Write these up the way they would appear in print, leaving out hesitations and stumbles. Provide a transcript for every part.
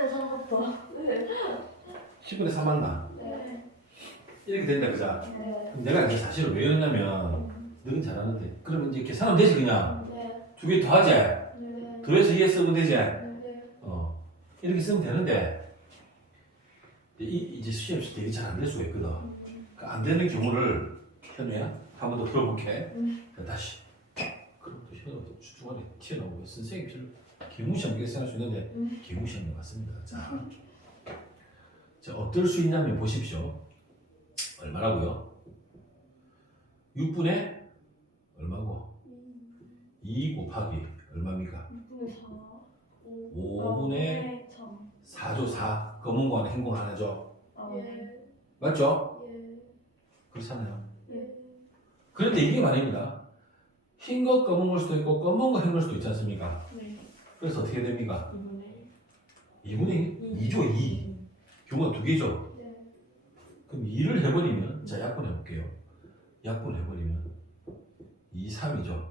10분의 3부터. 네. 10분의 3 맞나? 네. 이렇게 된다 그자? 네. 그럼 내가 이제 사실을 왜 했냐면 너는 잘하는데 그러면 이제 계산하면 되지 그냥 네. 두 개 더하지? 네. 더해서 2 쓰면 되지? 네. 이렇게 쓰면 되는데 이제 시험 칠 때 이게 잘 안 될 수가 있거든. 그러니까 안 되는 경우를 현우야 한 번 더 풀어볼게. 다시 그럼 또 현우가 주중간에 튀어나오고 선생님 별로 기무시하게 생각할 수 있는데 기무시한 것 같습니다. 자 어떨 수 있냐면 보십시오. 얼마라고요? 6분의 얼마고? 2 곱하기 얼마입니까? 6분의 4. 5분의 3. 4조 4 검은 거 하나 행공 하나죠? 예. 맞죠? 예. 그렇잖아요. 예. 그런데 이게 말입니다. 흰 거 검은 걸 수도 있고 검은 거 흰 걸 수도 있지 않습니까? 네. 그래서 어떻게 됩니까? 2분의 2분의 2죠 2 경우가 두 개죠? 네. 그럼 2를 해버리면 자 약분해 볼게요. 약분해버리면 2, 3이죠?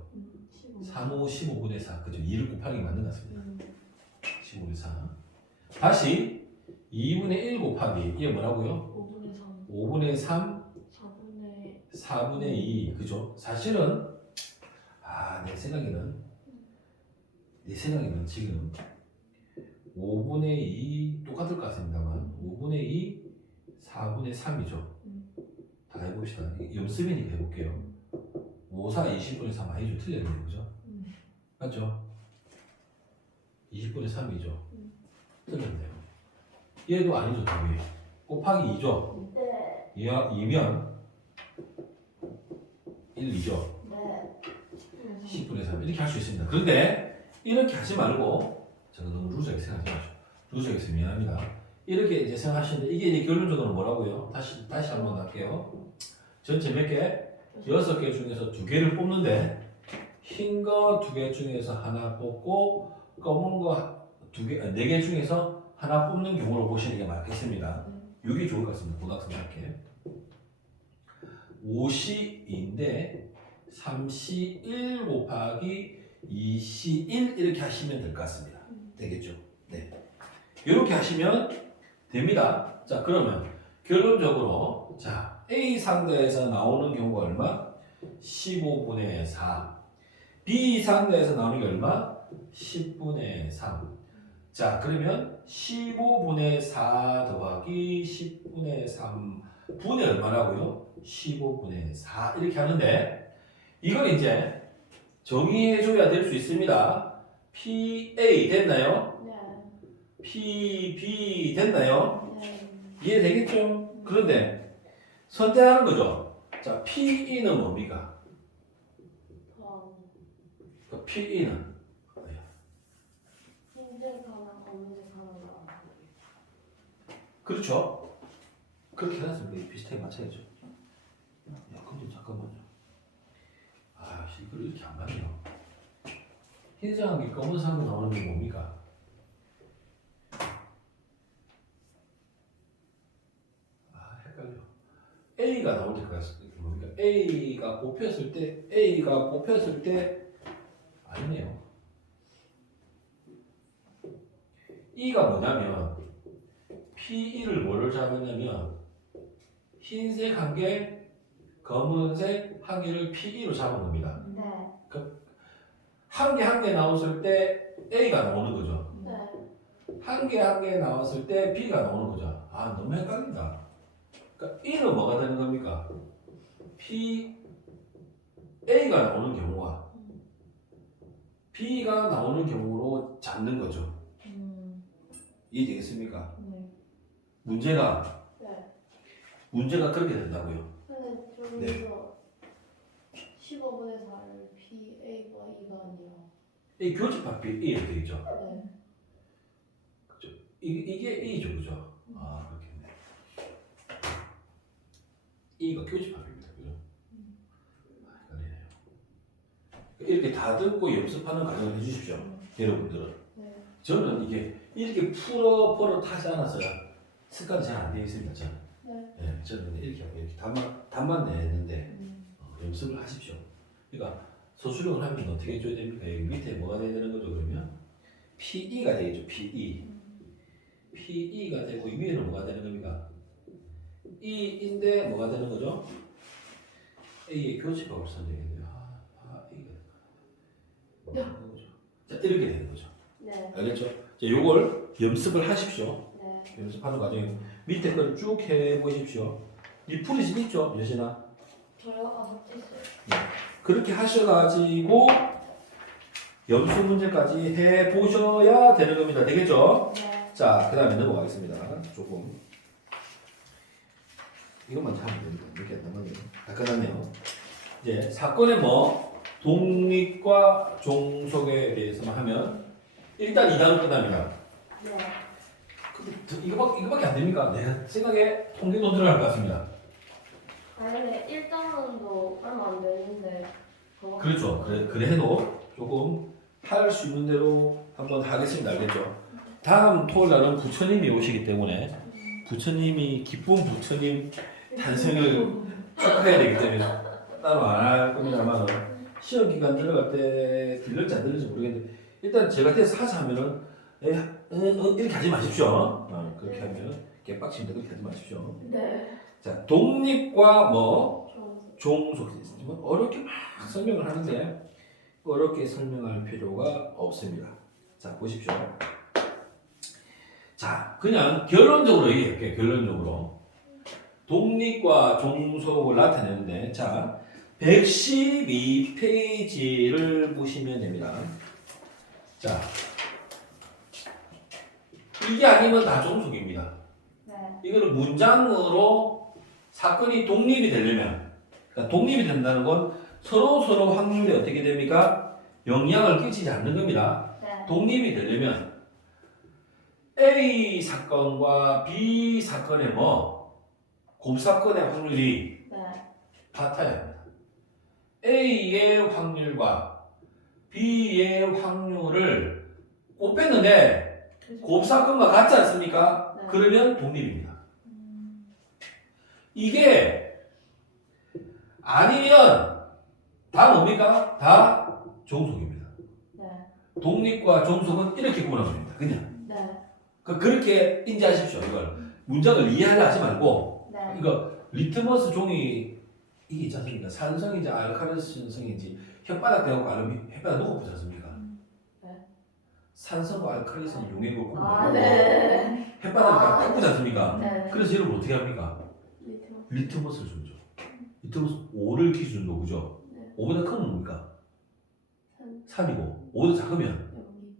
3, 5, 15분의 4 그죠? 2를 곱하는 게 맞는 것 같습니다. 15분의 4 다시 2분의 1 곱하기 이게 뭐라고요? 5분의 3. 5분의 3 4분의 4분의 2 그죠? 사실은 내 생각에는 지금 5분의 2 똑같을 것 같습니다만 5분의 2 4분의 3이죠. 다 해봅시다. 염습이니까 해볼게요. 5, 4, 20분의 3 아니죠? 틀렸네요. 그죠? 맞죠? 20분의 3이죠? 틀렸네요. 얘도 아니죠? 답이. 곱하기 2죠? 네. 2면 1, 2죠? 네. 10분의 3 이렇게 할 수 있습니다. 그런데 이렇게 하지 말고 제가 너무 루즈하게 생각하지 마시고 루즈하게 해서 미안합니다. 이렇게 이제 생각하시는데 이게 이제 결론적으로 뭐라고요? 다시 한번 할게요. 전체 몇 개? 6개 중에서 2개를 뽑는데 흰 거 2개 중에서 하나 뽑고 검은 거 4개 중에서 하나 뽑는 경우로 보시는 게 맞겠습니다. 이게 좋을 것 같습니다. 고등학생 할게 5시인데 3시 1 곱하기 2시 1 이렇게 하시면 될 것 같습니다. 되겠죠? 네. 이렇게 하시면 됩니다. 자, 그러면 결론적으로 자 A 상자에서 나오는 경우가 얼마? 15분의 4. B 상자에서 나오는 게 얼마? 10분의 3. 자, 그러면 15분의 4 더하기 10분의 3 분의 얼마라고요? 15분의 4 이렇게 하는데 이걸 이제 정의해줘야 될 수 있습니다. PA 됐나요? 네. PB 됐나요? 네. 이해되겠죠? 그런데 선택하는 거죠. 자, PE는 뭡니까? PE는 흰색 하나, 검은색 하나. 그렇죠? 그렇게 해놨습니다. 비슷하게 맞춰야죠. 야, 근데 잠깐만요. 이걸 이렇게 안 맞네요. 흰색한 게 검은색으로 나오는 게 뭡니까? 헷갈려. A가 나올 때가 뭡니까? A가 뽑혔을 때 아니네요. E가 뭐냐면 P1을 뭐를 잡았냐면 흰색 한 개, 검은색 한 개를 P2로 잡은 겁니다. 네. 한 개 나왔을 때 A가 나오는 거죠. 네. 한 개 나왔을 때 B가 나오는 거죠. 너무 헷갈린다. 그러니까 E는 뭐가 되는 겁니까? A가 나오는 경우와 B가 나오는 경우로 잡는 거죠. 이해되겠습니까? 네. 문제가 그렇게 된다고요. 근데 저기서 15분의 4를 PA가 2가 아니라. 이 교집합 A가 되겠죠. 네. 그죠? 이게 A죠, 그죠? 그렇겠네. A가 교집합입니다, 그죠? 헷갈리네요. 이렇게 다 듣고 연습하는 과정을 해주십시오, 여러분들은. 네. 저는 이게 이렇게 풀어 타지 않았어요. 습관이 잘 안 되어 있습니다, 저는. 네, 저는 이렇게 하고 이렇게 답만 내는데 연습을 하십시오. 그러니까 소수력을 하면 어떻게 해줘야 됩니까? 여기 밑에 뭐가 돼야 되는 거죠? 그러면 PE가 되겠죠. PE. PE가 되고 이 위에는 뭐가 되는 겁니까? E인데 뭐가 되는 거죠? A의 교집합을 선정해야 돼요. A가 자 이렇게 되는 거죠. 네. 알겠죠? 자, 요걸 연습을 하십시오. 네. 연습하는 과정에 밑에 걸 쭉 해보십시오. 이 풀이집 있죠, 여신아? 저요? 있어요. 그렇게 하셔가지고 연수 문제까지 해보셔야 되는 겁니다. 되겠죠? 네. 자, 그 다음에 넘어가겠습니다. 조금 이것만 하면 됩니다. 이렇게 안 남았네요. 다 끝났네요. 이제 사건의 뭐 독립과 종속에 대해서만 하면 일단 2단원 끝납니다. 네. 근데 이거밖에 안 됩니까? 내 생각에 통계도 들어갈 것 같습니다. 아니 1단원도 얼마 안 되는데 그거 그렇죠. 그래 해도 조금 할 수 있는 대로 한번 하겠습니다. 알겠죠? 다음 토요일 날은 부처님이 오시기 때문에 부처님이 기쁜 부처님 탄생을 축하해야 되기 때문에 따로 안 할 겁니다만 시험 기간 들어갈 때 들릴지 안 들릴지 모르겠는데 일단 제가 테스트 하자 하면은 이렇게 하지 마십시오. 그렇게 하면 개빡칩니다. 그렇게 하지 마십시오. 네. 자, 독립과 뭐 좀 종속 어렵게 막 설명을 하는데 어렵게 설명할 필요가 없습니다. 자, 보십시오. 자, 그냥 결론적으로 얘기할게요. 결론적으로 독립과 종속을 나타내는데 자, 112페이지를 보시면 됩니다. 자, 이게 아니면 다 종속입니다. 네. 이거는 문장으로 사건이 독립이 되려면, 그러니까 독립이 된다는 건 서로 확률이 어떻게 됩니까? 영향을 끼치지 않는 겁니다. 네. 독립이 되려면 A 사건과 B 사건의 뭐 곱사건의 확률이 네. 같아야 합니다. A의 확률과 B의 확률을 곱했는데 곱사건과 같지 않습니까? 네. 그러면 독립입니다. 이게 아니면 다 뭡니까? 다 종속입니다. 네. 독립과 종속은 이렇게 구분합니다. 그냥 네. 그렇게 인지하십시오. 이걸 문장을 이해하려 하지 말고 네. 이거 리트머스 종이 이게 있지 않습니까? 산성인지 알칼리성인지 혓바닥 대고 알으면 혓바닥 녹아 보지 않습니까? 네. 산성과 알칼리성 용액을 꼭 아, 넣고 네. 혓바닥 딱 보지 않습니까? 네. 그래서 여러분 어떻게 합니까? 리트머스. 리트머스를 주죠. 리트머스 5를 기준으로 그죠? 네. 5보다 크면 뭡니까? 산. 3이고 5보다 작으면 여기.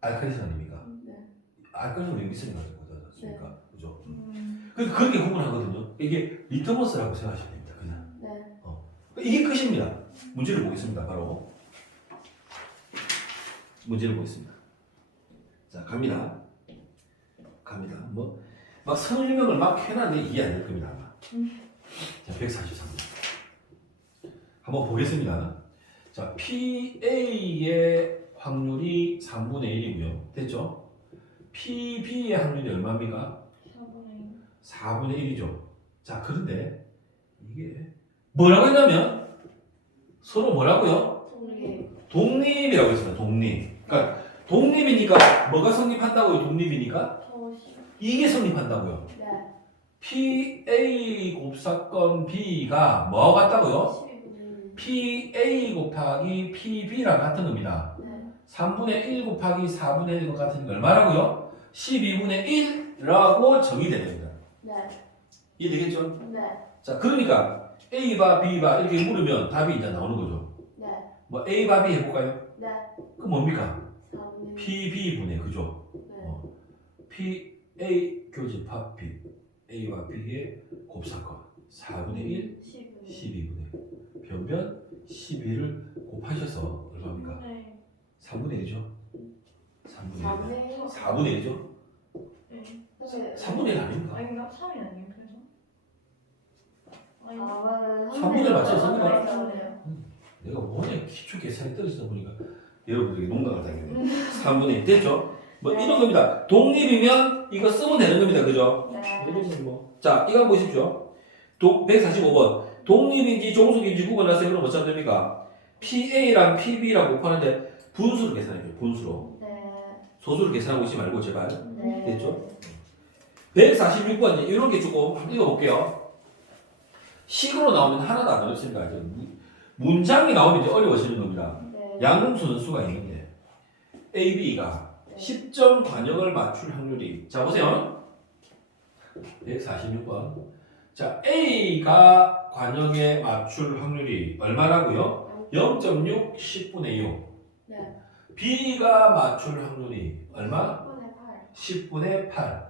알칼리성 아닙니까? 네. 알칼리성 용기성이 가지고 하지 않습니까? 그죠? 음. 그래서 그렇게 구분하거든요. 이게 리트머스라고 생각하시면 됩니다. 그냥. 네. 이게 끝입니다. 문제를 보겠습니다. 바로 문제를 보겠습니다. 자, 갑니다. 뭐 막 설명을 막 해놨는데 이해 안 될 겁니다. 아마. 자, 143번. 한번 보겠습니다. 자, PA의 확률이 3분의 1이고요. 됐죠? PB의 확률이 얼마입니까? 4분의 1이죠. 자, 그런데 이게 뭐라고 했냐면 서로 뭐라고요? 독립. 독립이라고 했습니다. 독립. 그러니까 독립이니까 뭐가 성립한다고요? 독립이니까 저시. 이게 성립한다고요. 네. PA 곱사건 B가 뭐하고 같다고요? 12분의 1. PA 곱하기 PB랑 같은 겁니다. 네. 3분의 1 곱하기 4분의 1과 같은 게 얼마라고요? 12분의 1라고 정의되는 겁니다. 네. 이해되겠죠? 네. 자, 그러니까 A바 B바 이렇게 물으면 답이 이제 나오는 거죠. 네. 뭐 A바 B 해볼까요? 네. 그럼 뭡니까? 4분의 1. PB분의 그죠? 네. PA 교집합 B A와 B의 곱사건 4분의 1, 12분의 12분의 변변 12를 곱하셔서 얼마입니까? 네. 3분의 1이죠? 3분의 1. 4분의 1. 4분의 1이죠? 네. 3분의 1 아닙니까? 아닌가? 3이 아니에요 그래서? 아니 아, 맞아요. 3분의 맞죠? 맞아요. 내가 워낙 기초 계산이 떨어지다 보니까 여러분들에게 농락을 당했네요. 3분의 1 됐죠? 뭐 네. 이런 겁니다. 독립이면 이거 쓰면 되는 겁니다. 그죠? 네. 이거는 뭐. 자, 이거 한번 보십시오. 145번. 독립인지 종속인지 구분하세요. 그럼 어쩌면 됩니까? PA랑 PB랑 곱하는데 분수로 계산해줘요. 분수로. 네. 소수로 계산하고 있지 말고 제발. 네. 됐죠? 146번 이런 게 조금 한번 읽어볼게요. 식으로 나오면 하나도 안 어렵습니다. 이제 문장이 나오면 이제 어려워지는 겁니다. 네. 양궁선수가 있는데 A, B가 네. 10점 관역을 맞출 확률이 자 보세요. 146번 자 A가 관역에 맞출 확률이 얼마라고요? 0.6 10분의 6 네. B가 맞출 확률이 얼마? 10분의 8. 10분의 8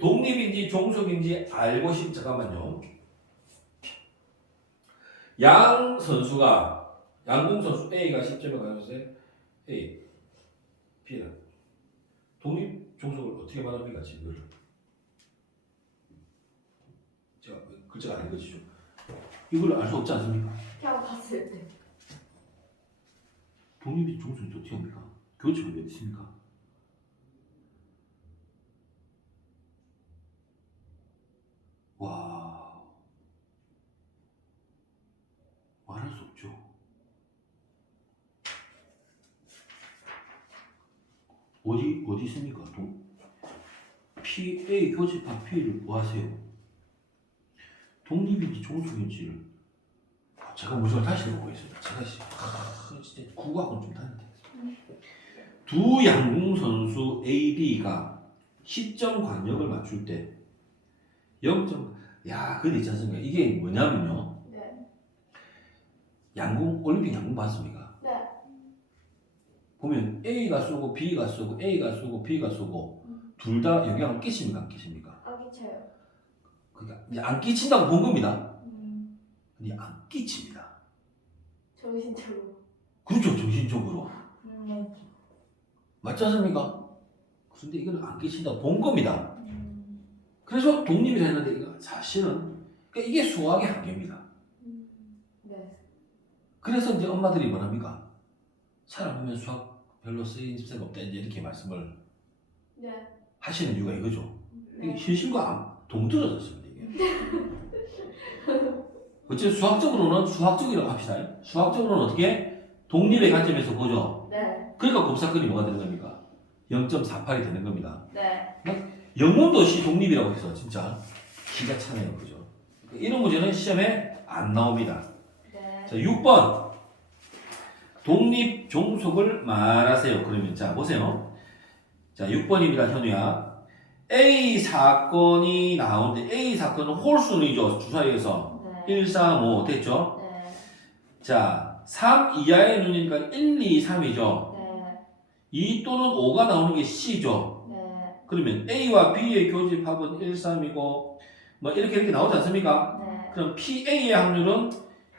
독립인지 종속인지 알고 싶 잠깐만요. 양 선수가 양궁 선수 A가 10점에 관여해서 A, B는 독립 종속을 어떻게 말합니까 지금? 제가 글자가 안 읽어지죠. 이걸 알 수 없지 않습니까? 그냥 봤을 때. 독립이 종속이 어떻게 합니까? 교집이 몇 있습니까? 와 말할 수 없죠. 어디 있습니까? P, A 교집합 P를 구하세요. 독립인지 종속인지를 제가 문장을 다시 읽어보겠습니다. 제가 진짜 국어학은 좀 다른데 두 양궁 선수 A, B가 10점 관역을 맞출 때 0점 야 그거 있지 않습니까? 이게 뭐냐면요. 네. 양궁 올림픽 양궁 봤습니까? 네. 보면 A가 쏘고 B가 쏘고 A가 쏘고 B가 쏘고 둘 다 영향을 끼칩니까? 안 끼칩니까? 안 끼쳐요. 그러니까 이제 안 끼친다고 본 겁니다. 음. 근데 안 끼칩니다. 정신적으로. 그렇죠. 정신적으로. 네. 맞지 않습니까? 그런데 이거는 안 끼친다고 본 겁니다. 그래서 독립이라 했는데 이거 사실은 그러니까 이게 수학의 한계입니다. 네. 그래서 이제 엄마들이 뭐랍니까? 살아보면 수학 별로 쓰인 집사가 없다 이제 이렇게 말씀을 네. 하시는 이유가 이거죠. 이게 네. 현실과 동떨어졌습니다 이게. 어쨌든 수학적으로는 합시다. 수학적으로는 어떻게 독립의 관점에서 보죠. 네. 그러니까 곱사건이 뭐가 되는 겁니까? 0.48이 되는 겁니다. 네. 영문도 없이 독립이라고 해서 진짜 기가 차네요, 그죠? 이런 문제는 시험에 안 나옵니다. 네. 자, 6번 독립 종속을 말하세요. 그러면 자 보세요. 자 6번입니다, 현우야. A 사건이 나오는데 A 사건은 홀수이죠, 주사위에서. 네. 1, 4, 5 됐죠? 네. 자 3 이하의 눈이니까 1, 2, 3이죠. 네. 2 또는 5가 나오는 게 C죠. 네. 그러면 A와 B의 교집합은 1, 3이고 뭐 이렇게 나오지 않습니까? 네. 그럼 PA의 확률은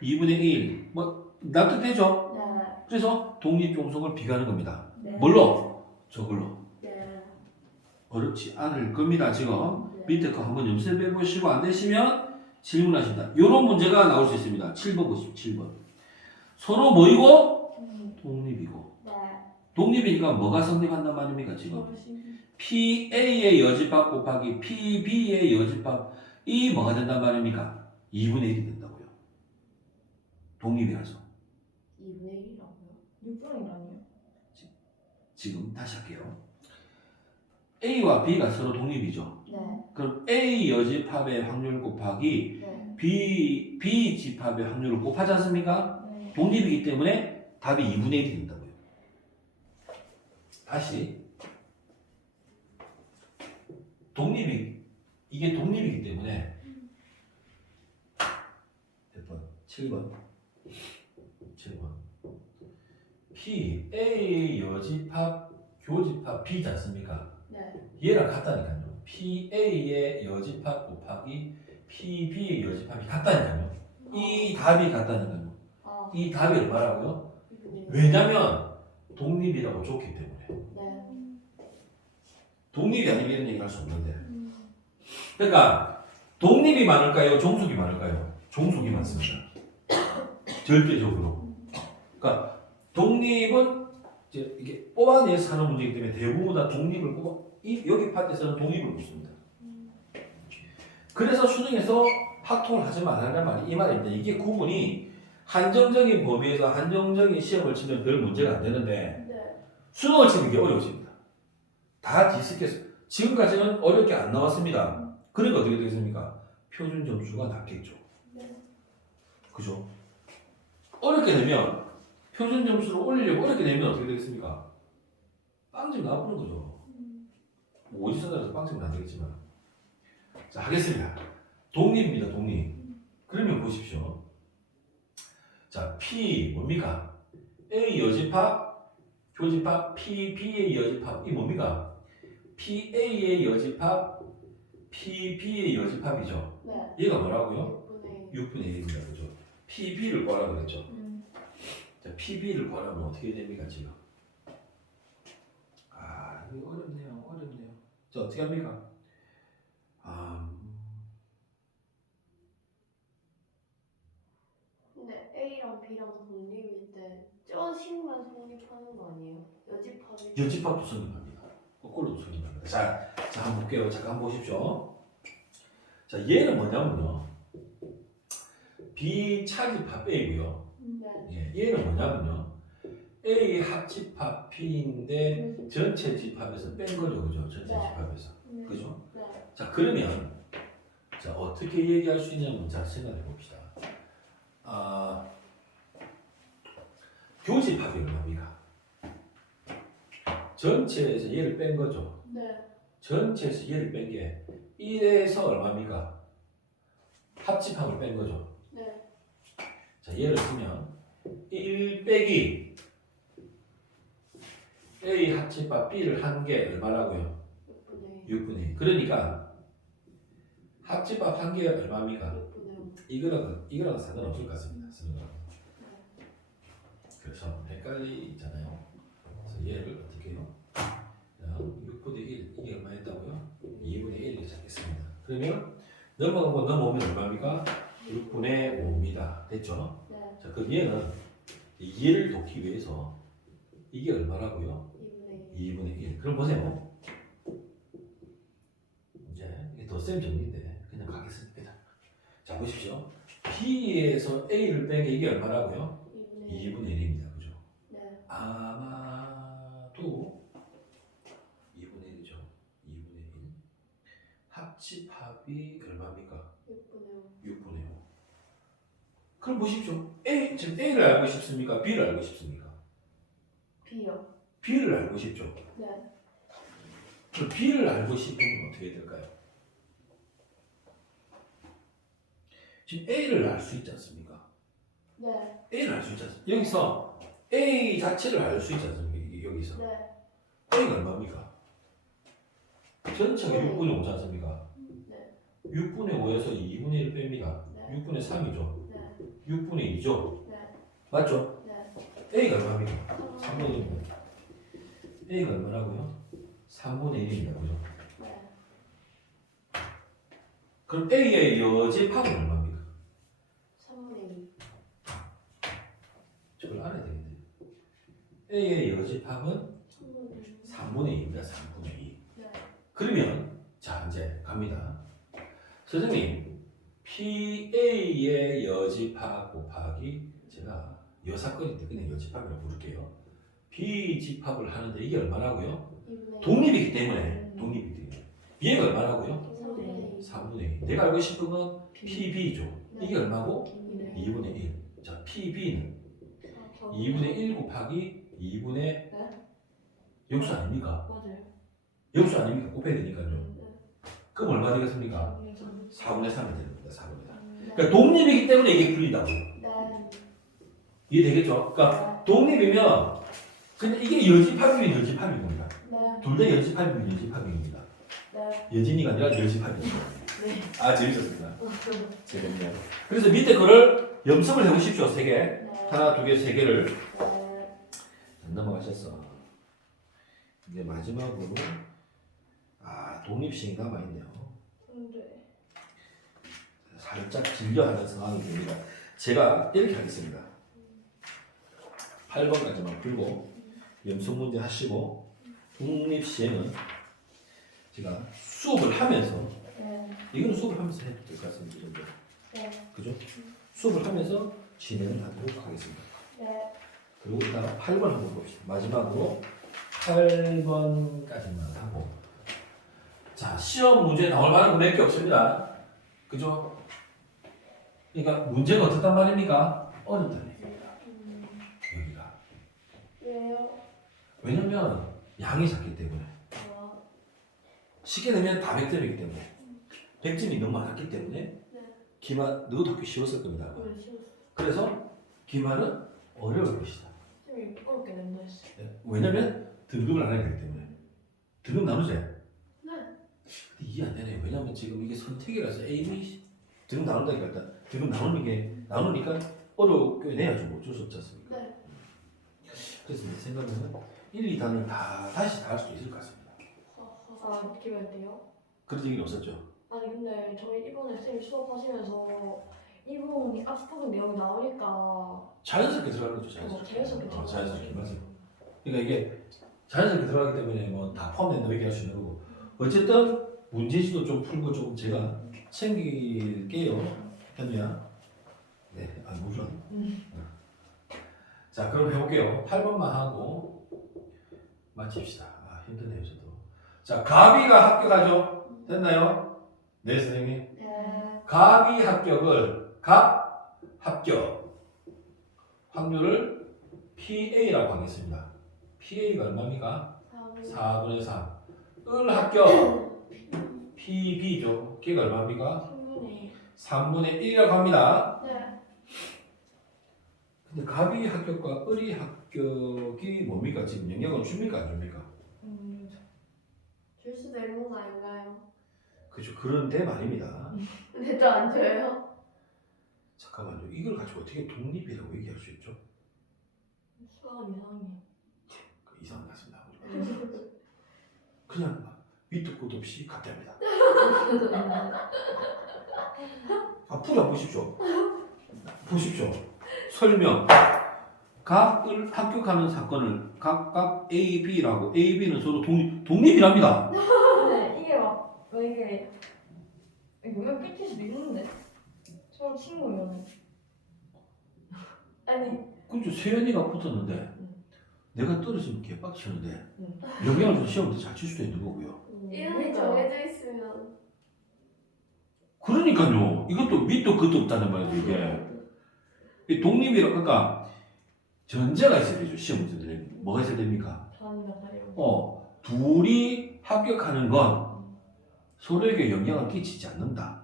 2분의 1. 뭐 납득되죠? 네. 그래서 독립종속을 비교하는 겁니다. 네. 뭘로? 저걸로. 네. 어렵지 않을 겁니다. 지금 네. 밑에 거 한번 염색해 보시고 안 되시면 질문하십니다. 이런 문제가 나올 수 있습니다. 7번 보시죠. 7번. 서로 뭐이고? 독립이고. 네. 독립이니까 뭐가 성립한단 말입니까? 지금 PA의 여집합 곱하기 PB의 여집합 이 뭐가 된단 말입니까? 2분의 1이 된다고요. 독립이라서. 2분의 1이라고요? 6분의 1아니에요? 지금 다시 할게요. A와 B가 서로 독립이죠. 네. 그럼 A 여집합의 확률 곱하기 네. B 집합의 확률을 곱하지 않습니까? 네. 독립이기 때문에 답이 2분의 1이 된다고요. 다시 이게 독립이기 때문에 몇 번? 7번 P A 여집합 교집합 B지 않습니까? 네. 얘랑 같다니까요. PA의 여집합 곱하기 PB의 여집합이 같다니까요. 이 답이 같다니까요. 아. 이 답이 얼마라고요? 2분의 1. 왜냐면 독립이라고 줬기 때문에. 네. 독립이 아니면 이런 얘기 할 수 없는데. 그러니까 독립이 많을까요? 종속이 많을까요? 종속이 많습니다. 절대적으로. 그러니까 독립은 이제 이게 뽑아내서 하는 문제이기 때문에 대부분 다 독립을 여기 파트에서는 독립을 묻습니다. 그래서 수능에서 학통을 하지 말라는 말이 이 말입니다. 이게 구분이 한정적인 범위에서 한정적인 시험을 치면 별 문제가 안 되는데 네. 수능을 치는 게 어려워집니다. 다 뒤섞여서 지금까지는 어렵게 안 나왔습니다. 그러니까 어떻게 되겠습니까? 표준 점수가 낮겠죠. 네. 그죠? 어렵게 되면 표준 점수를 올리려고 어렵게 되면 어떻게 되겠습니까? 빵점 나오는 거죠. 뭐 어디서 나서 빵점은 안 되겠지만. 자, 하겠습니다. 독립입니다, 독립. 그러면 보십시오. 자, P 뭡니까? A 여집합, 교집합, P, B의 여집합. 이 뭡니까? PA의 여집합, PB의 여집합이죠. 네. 얘가 뭐라고요? 6분의 1. 6분의 1입니다. 그죠? PB를 구하라고 그랬죠. 자, PB를 구하려면 어떻게 됩니까, 지금? 아, 이거 어렵네요. 어렵네요. 자, 어떻게 합니까? 근데 A랑 B랑 독립일 때 저 식만 성립하는 거 아니에요? 여집합이. 여집합도 성립합니다. 거꾸로도 성립합니다. 자, 한번 볼게요. 잠깐 보십시오. 자, 얘는 뭐냐면요. B 차집합 A고요. 네. 예, 얘는 뭐냐면요. A 합집합 B인데 전체 집합에서 뺀 거죠, 그죠? 전체 네. 집합에서, 네. 그죠? 네. 자, 그러면 자 어떻게 얘기할 수 있냐면 자 생각해 봅시다. 교집합이 얼마입니까? 전체에서 얘를 뺀 거죠. 네. 전체에서 얘를 뺀 게 1에서 얼마입니까? 합집합을 뺀 거죠. 네. 자, 예를 들면 1 빼기 A 합집합 B를 한 게 얼마라고요? 6분의 6분의 1. 그러니까 합집합 한 개가 얼마입니까? 6분의 5. 이거랑 상관없을 것 같습니다. 쓰는 거랑. 그래서 헷갈리잖아요. 그래서 얘를 어떻게 해요? 6분의 1 이게 얼마였다고요? 2분의 1을 잡겠습니다. 그러면 넘어오면 얼마입니까? 6분의 5입니다. 됐죠? 네. 자, 그럼 얘는 얘를 돕기 위해서 이게 얼마라고요? 2분의 1. 2분의 1. 그럼 보세요. 이제 이게 덧셈 정리인데 그냥 가겠습니다. 자, 보십시오. B에서 A를 뺀 게 이게 얼마라고요? 2분의 1입니다. 그죠? 네. 아마도 2분의 1이죠. 2분의 1. 합집합이 얼마입니까? 6분의 5. 6분의 5. 그럼 보십시오. 지금 A를 알고 싶습니까? B를 알고 싶습니까? B요. B를 알고 싶죠. 네. 그럼 B를 알고 싶으면 어떻게 될까요? 지금 A를 알 수 있지 않습니까? 네. A를 알 수 있지 않습니까? 여기서 A 자체를 알 수 있지 않습니까? 여기서 네. A가 얼마입니까? 전체가 6분의 5지 않습니까? 네. 6분의 5에서 2분의 1 뺍니다. 네. 6분의 3이죠. 네. 6분의 2죠. 네. 맞죠? 네. A가 얼마입니까? 3분의 1입니다. A가 얼마라고요? 3분의 1입니다. 그죠? 네. 그럼 A의 여집합은 얼마입니까? 3분의 2. 저걸 알아야 되겠네요. A의 여집합은 3분의 2. 3분의 2입니다. 3분의 2. 네. 그러면 자 이제 갑니다. 선생님 PA의 여집합 곱하기 제가 여사건인데 그냥 여집합이라고 부를게요. B집합을 하는데 이게 얼마라고요? 2분의 2. 독립이기 때문에 독립이기 때문에 B가 얼마라고요? 3분의 2. 4분의 2. 내가 알고 싶은 건 PB죠. 이게 얼마고? 2분의 2분의 1. 자 PB는 2분의 1 곱하기 2분의 네? 역수 아닙니까? 맞아요. 역수 아닙니까? 곱해야 되니까요. 네. 그럼 얼마 되겠습니까? 4분의 3이 됩니다. 4분의 3. 네. 그러니까 독립이기 때문에 이게 풀린다고. 네. 이해되겠죠? 그러니까 독립이면 근데 이게 여집합이면 여집합인 겁니다. 네. 둘 다 여집합이면 여집합입니다. 네. 여진이가 아니라 여집합입니다. 네. 아 재밌었습니다. 재밌네요. 그래서 밑에 거를 염습을 해보십시오. 3개. 네. 하나, 2개, 3개를. 네. 넘어가셨어. 이제 마지막으로 독립식이 남아있네요. 네. 살짝 즐겨하는 상황이 됩니다. 제가 이렇게 하겠습니다. 8번까지만 풀고 염소 문제 하시고 독립 시행은 제가 수업을 하면서 네. 이거는 수업을 하면서 해도 될 것 같습니다. 이 정도. 네. 그죠? 수업을 하면서 진행을 하도록 하겠습니다. 네. 그리고 이따가 8번 한번 봅시다. 마지막으로 8번까지만 하고 시험 문제 나올 만한 거 몇 개 없습니다. 그죠? 그러니까 문제가 어떻단 말입니까? 어렵다는 얘기입니다. 여기가. 왜요? 왜냐면 양이 작기 때문에. 아, 쉽게 되면 다 100점이기 때문에. 100점이 너무 많았기 때문에 네. 기말 너도 학교 쉬웠을 겁니다. 아마. 오늘 쉬웠어. 그래서 기말은 어려울 것이다. 쌤이 부끄럽게 낸다 했어. 네. 왜냐면 등급을 안 해야 되기 때문에. 등급 나누지? 네. 근데 이해 안 되네. 왜냐면 지금 이게 선택이라서 A, B, C 등급 나눈다니까 일단 등급 나누니까 어렵게 내야죠. 뭐 어쩔 수 없지 않습니까? 네. 그래서 내 생각에는 1, 2단을 다시 다 할 수도 있을 것 같습니다. 아, 어떻게 해야 돼요? 그런 얘기는 없었죠. 아니 근데 저희 이번에 쌤이 수업하시면서 이 부분이 앞부분 내용이 나오니까 자연스럽게 들어가는 거죠. 자연스럽게. 자연스럽게 들어가는 자연스럽게 거죠. 맞아요. 그러니까 이게 자연스럽게 들어가기 때문에 뭐 다 포함된다 얘기할 수 있는 거고 어쨌든 문제지도 좀 풀고 좀 제가 챙길게요. 현우야. 네, 아 물론. 자, 그럼 해볼게요. 8번만 하고 마칩시다. 아 힘드네요, 저도. 자, 가비가 합격하죠? 됐나요? 네, 선생님. 네. 가비 합격을 합격 확률을 PA라고 하겠습니다. PA가 얼마입니까? 4분의 3. 을 합격 PB죠. 걔가 얼마입니까? 3분의 1이라고 합니다. 네. 근데 가비 합격과 을이 합격이 뭡니까? 지금 영향을 줍니까? 안 줍니까? 줄 수도 있는 거 아닌가요? 그죠. 그런데 말입니다. 근데 또 안 줘요? 잠깐만요. 이걸 가지고 어떻게 독립이라고 얘기할 수 있죠? 수학은 이상해. 이상한 것 같습니다. 그냥 밑도 끝도 없이 갑자입니다. 앞으로 한번 보십시오. 보십시오. 설명. 각을 합격하는 사건을 각각 A, B라고 A, B는 서로 독립이랍니다. 근데 이게 막 이게 영향 끼칠 수도 있는데 서로 친구면 아니 그죠. 세연이가 붙었는데 내가 떨어지면 개빡치는데 영향을 좀 시험을 잘 칠 수도 있는 거고요. 이름이 정해져 있으면 그러니까요. 이것도 밑도 끝도 없다는 말이죠. 이게 독립이라 그러니까 전제가 있어야 되죠. 시험 문제들이 뭐가 있어야 됩니까? 다른가 다요. 둘이 합격하는 건 서로에게 영향을 끼치지 않는다.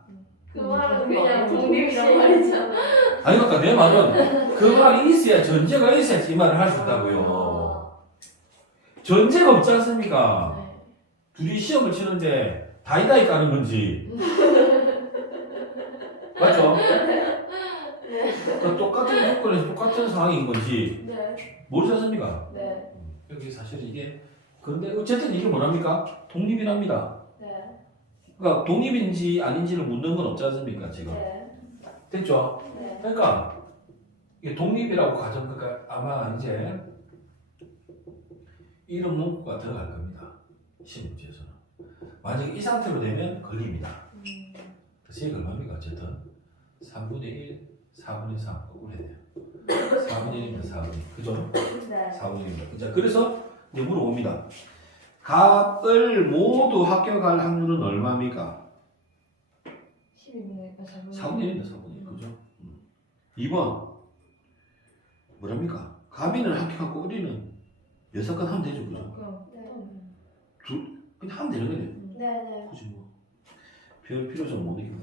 그 말은 그냥 독립이란 말이잖아. 아니 그러니까 내 말은 그 말이 있어야 전제가 있어야지 이 말을 할 수 있다고요. 전제가 없지 않습니까? 네. 둘이 시험을 치는데 다이다이 까는 건지 맞죠? 그러니까 똑같은 조건에서 똑같은 상황인 건지 네. 모르지 않습니까? 네. 여기 사실 이게 그런데 어쨌든 이게 뭐랍니까? 독립이랍니다. 네. 그러니까 독립인지 아닌지를 묻는 건 없지 않습니까 지금? 네. 됐죠? 네. 그러니까 이게 독립이라고 가정 그러니까 아마 이제 이런 문구가 들어갈 겁니다. 시험 문제에서는. 만약에 이 상태로 되면 걸립니다. 그래서 이게 얼마입니까? 어쨌든 3분의 1, 4분의 3 거꾸로 해야 돼요. 4분의 1입니다. 4분의 1. 그죠? 네. 4분의 1입니다. 자, 그래서 이제 물어봅니다. 값을 모두 합격할 확률은 얼마입니까? 12분의 4분의 4분의 1입니다. 4분의 1. 그죠? 2번 뭐랍니까? 가비는 합격하고 을이는 몇 사건 하면 되죠. 그죠? 그럼 그냥 하면 되는 거네요. 네네. 굳이 뭐 별 필요성 못 느끼고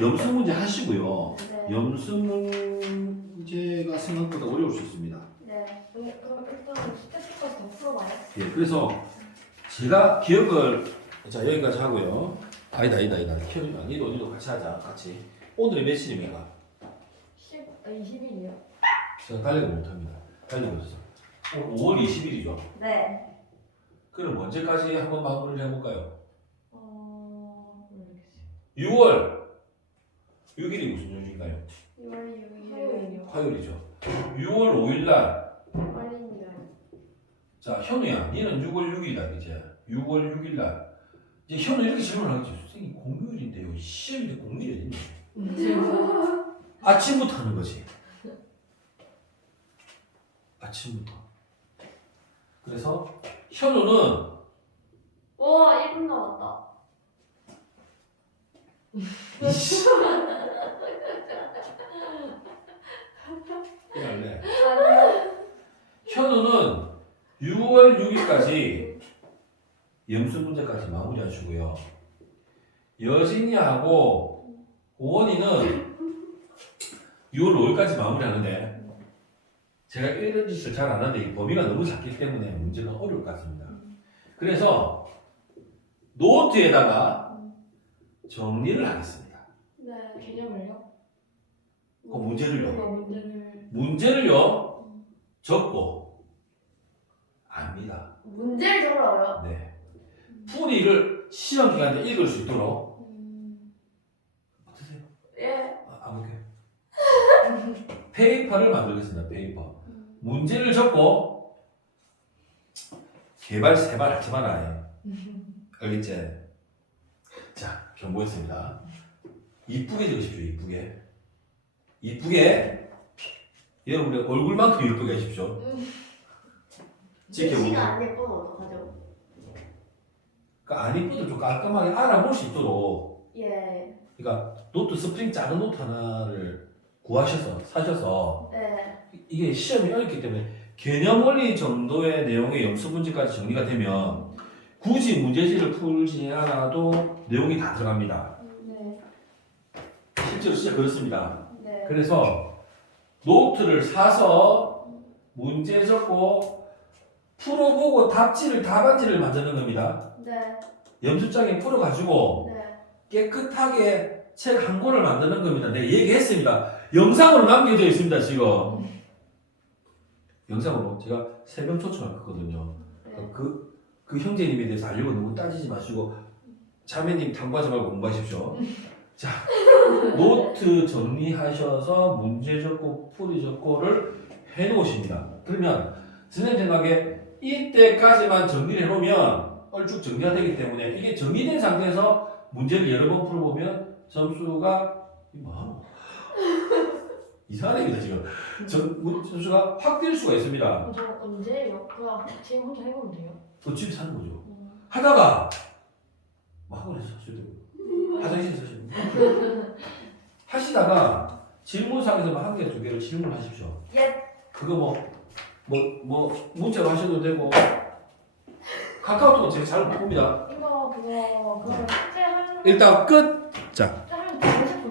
염수 문제 하시고요. 네. 염수 문제가 생각보다 어려울 수 있습니다. 네. 그럼 일단 스텝까지 더 풀어봐요. 예, 그래서 제가 기억을 자 여기까지 하고요. 아니다. 니도 같이 하자. 같이. 오늘이 며칠입니까? 20일이요? 제가 달력을 못합니다. 달력이 없어서. 오늘 5월 20일이죠. 네. 그럼 언제까지 한번 마무리를 해볼까요? 모르겠어요. 6월 6일이 무슨 요일인가요? 6월 6일. 화요일이죠. 6월 5일날 월요일이요. 자 현우야 니는 6월 6일이다 그제 6월 6일날 이제 현우 이렇게 질문하겠지. 선생님 공휴일인데요. 시험인데 공휴일이 어딨냐? 아침부터 하는 거지. 아침부터. 그래서 현우는 와 1분 남았다. 이씨. 이럴래. 아니요. 현우는 6월 6일까지 염수 문제까지 마무리하시고요. 여진이하고 오원이는 6월 5일까지 마무리하는데 제가 이런 짓을 잘 안 하는데 이 범위가 너무 작기 때문에 문제가 어려울 것 같습니다. 그래서 노트에다가 정리를 하겠습니다. 네. 개념을요? 문제를요. 문제를. 문제를요 적고 압니다. 문제를 적으라고요? 네. 풀이를 시험 기간에 읽을 수 있도록 어떠세요? 예. 안 볼게요. 페이퍼를 만들겠습니다. 페이퍼. 문제를 적고 개발 세발 하지 마라. 알겠지? 자, 경고했습니다. 이쁘게 적으십시오. 이쁘게. 이쁘게. 여러분의 얼굴만큼 이쁘게 하십시오. 지켜보고. 글씨가 안 예쁘면 어떡하죠? 그러니까 안 이쁘도 좀 깔끔하게 알아볼 수 있도록. 예. 그러니까 노트 스프링 작은 노트 하나를 구하셔서 사셔서 네. 이게 시험이 어렵기 때문에 개념 원리 정도의 내용의 염수 문제까지 정리가 되면 굳이 문제지를 풀지 않아도 내용이 다 들어갑니다. 네. 실제로 진짜 그렇습니다. 네. 그래서 노트를 사서 문제 적고 풀어보고 답안지를 만드는 겁니다. 네. 염수장에 풀어가지고 네. 깨끗하게 책 한 권을 만드는 겁니다. 내가 얘기했습니다. 영상으로 남겨져 있습니다. 지금 영상으로 제가 새벽 초청할 거거든요. 네. 그 형제님에 대해서 알려고 너무 따지지 마시고 자매님 탐구하지 말고 공부하십시오. 자, 노트 정리하셔서 문제 적고 풀이 적고를 해놓으십니다. 그러면 선생님 생각에 이때까지만 정리를 해놓으면 얼쭉 정리가 되기 때문에 이게 정리된 상태에서 문제를 여러 번 풀어보면 점수가 뭐하노? 이상한 얘기다 지금. 점수가 확 뛸 수가 있습니다. 저 언제예요? 그냥 지금 혼자 해보면 돼요? 집에 사는 거죠. 하다가 뭐 학원에서 하셔도 되고 화장실에서 하셔도 되고 하시다가 질문상에서 뭐 한 개, 두 개를 질문하십시오. 예. 그거 문자로 하셔도 되고 카카오톡은 제가 잘 못 봅니다. 이거 그거를 숙제하는 일단 끝. 자.